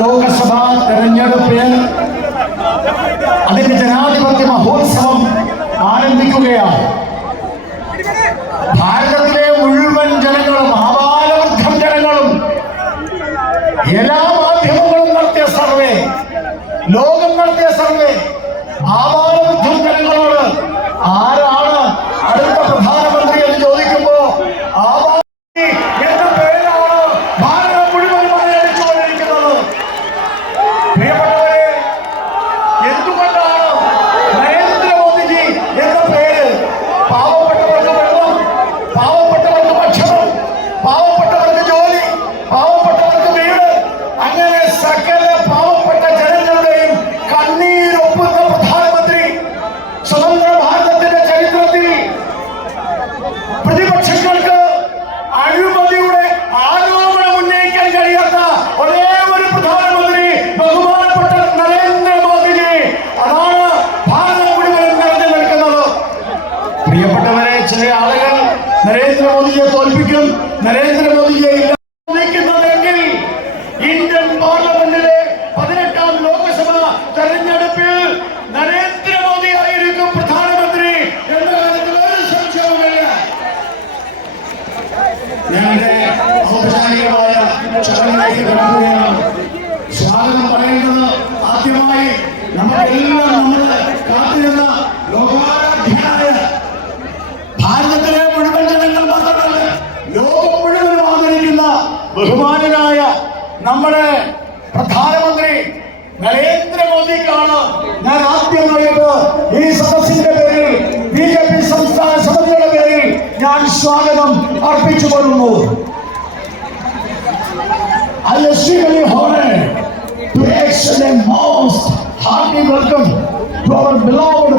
ലോകസഭാ തെരഞ്ഞെടുപ്പിന് അതിന്റെ ജനാധിപത്യ മഹോത്സവം ആരംഭിക്കുകയാണ്. ഭാരതത്തിലെ മുഴുവൻ ജനങ്ങളും, ആബാലവൃദ്ധം ജനങ്ങളും, എല്ലാ മാധ്യമങ്ങളും നടത്തിയ സർവേ, ലോകം നടത്തിയ സർവേ, ആബാലവൃദ്ധം ജനങ്ങളോട് ആരാണ് അടുത്ത പ്രധാനമന്ത്രി എന്ന് ചോദിക്കുമ്പോ എന്ന പേരാണ് ഭാരതം മുഴുവൻ മലയടിച്ചുകൊണ്ടിരിക്കുന്നത്. പ്രിയപ്പെട്ടവരെ, എന്തുകൊണ്ടാണ് നരേന്ദ്രമോദിജി എന്ന പേര്? പാവപ്പെട്ടവർക്ക് വെള്ളം, പാവപ്പെട്ടവർക്ക് ഭക്ഷണം, പാവപ്പെട്ടവർക്ക് ജോലി, പാവപ്പെട്ടവർക്ക് വീട്, അങ്ങനെ സകല പാവപ്പെട്ട ജനങ്ങളുടെയും കണ്ണീരൊപ്പുന്ന പ്രധാനമന്ത്രി. സ്വതന്ത്ര ഭാരതത്തിന്റെ ചരിത്രത്തിൽ പ്രതിപക്ഷങ്ങൾക്ക് അഴിമതിയുടെ ആരോപണം ഉന്നയിക്കാൻ കഴിയാത്ത ഒരേ ഒരു പ്രധാനമന്ത്രി ബഹുമാനപ്പെട്ട നരേന്ദ്രമോദിജി. അതാണ് ഭാരതം മുഴുവൻ നിറഞ്ഞു നിൽക്കുന്നത്. പ്രിയപ്പെട്ടവരെ, ചില ആളുകൾ നരേന്ദ്രമോദിയെ തോൽപ്പിക്കും, നരേന്ദ്രമോദിയെ ഇല്ലാതിരിക്കുന്നതെങ്കിൽ ഇന്ത്യൻ പാർലമെന്റിലെ 18ാം ലോകസഭ തെരഞ്ഞെടുപ്പിൽ നരേന്ദ്രമോദി ആയിരിക്കും പ്രധാനമന്ത്രി എന്ന കാര്യത്തിൽ ഒരു സംശയവുമില്ല. ഞങ്ങളുടെ ഔപചാരികമായ ചടങ്ങിലേക്ക് കടക്കുകയാണ്. സ്വാഗതം പറയുന്നത് ആദ്യമായി നമുക്കെല്ലാം നമ്മൾ കാത്തിരുന്ന ലോകാരാധ്യനായ, ഭാരതത്തിലെ മുഴുവൻ ജനങ്ങൾ മാത്രമല്ല ലോകം മുഴുവൻ ആദരിക്കുന്ന ബഹുമാനനായ നമ്മുടെ പ്രധാനമന്ത്രി നരേന്ദ്രമോദിക്കാണ് ഞാൻ ആദ്യമായിട്ട് ഈ സദസ്സിന്റെ പേരിൽ, BJP സംസ്ഥാന സമിതിയുടെ പേരിൽ ഞാൻ സ്വാഗതം അർപ്പിച്ചു കൊള്ളുന്നു. I am extremely honored to extend a most hearty welcome to our beloved